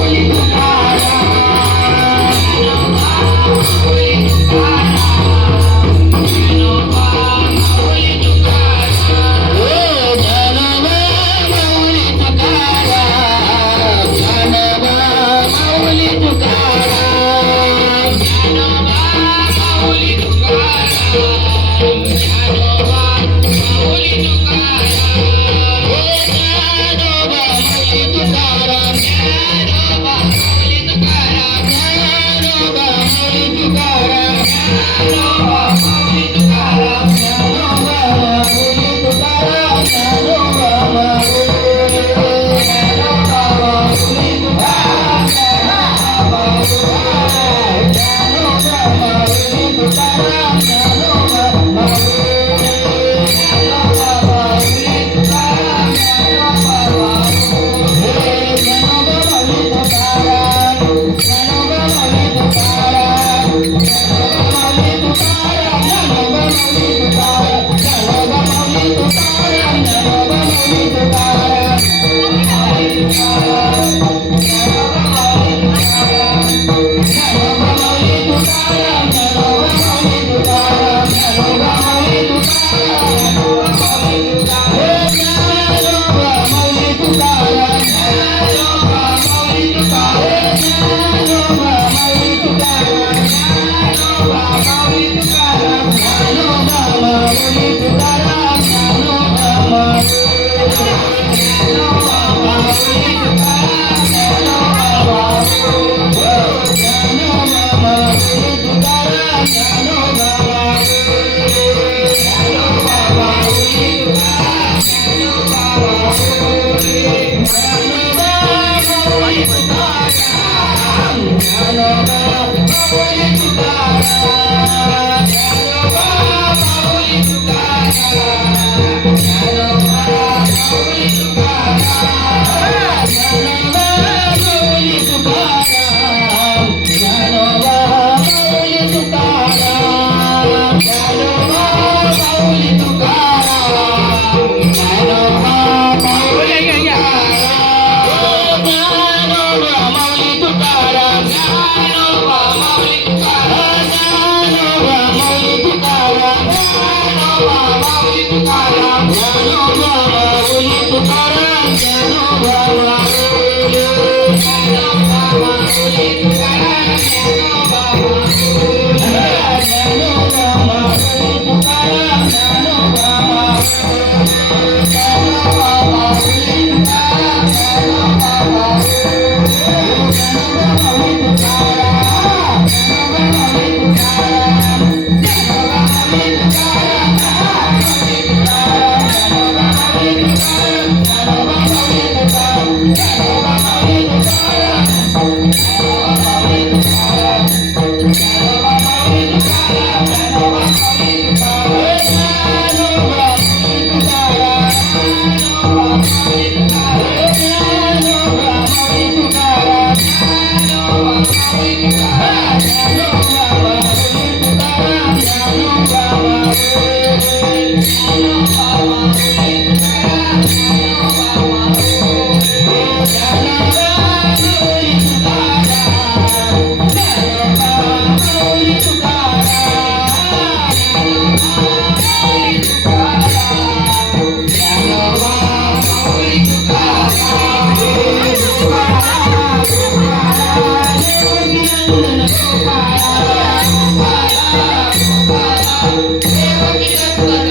Olhe para Thank you. Senhor, me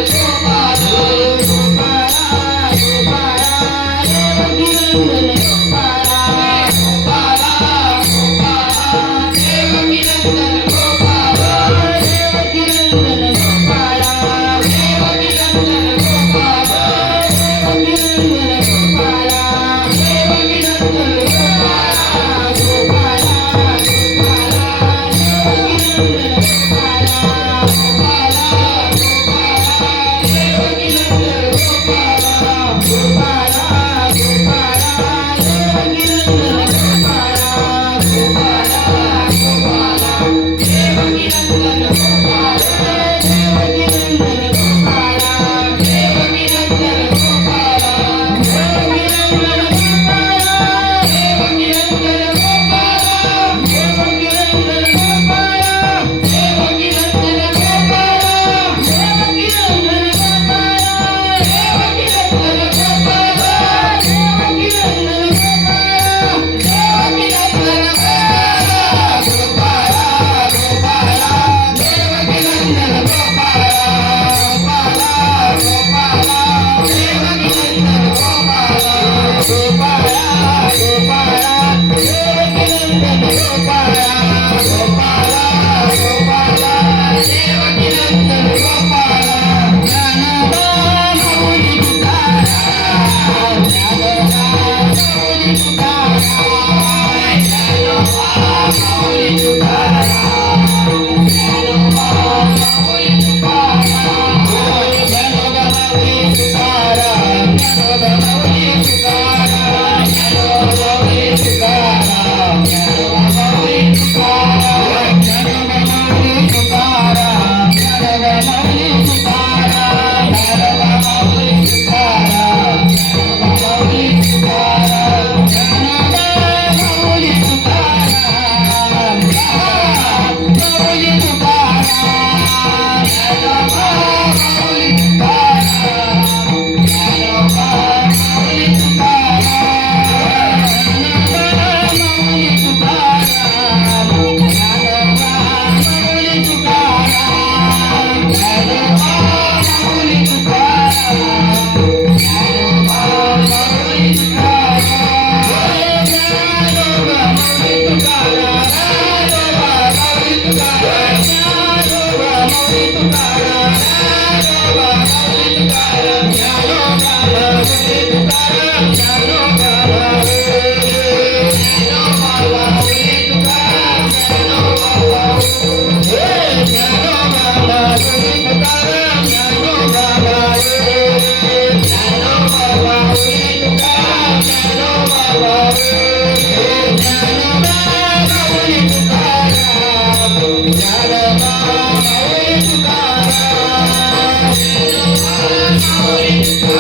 Thank you.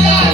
Yeah.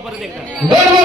या. गणपती बाप्पा परत एकदा गणपती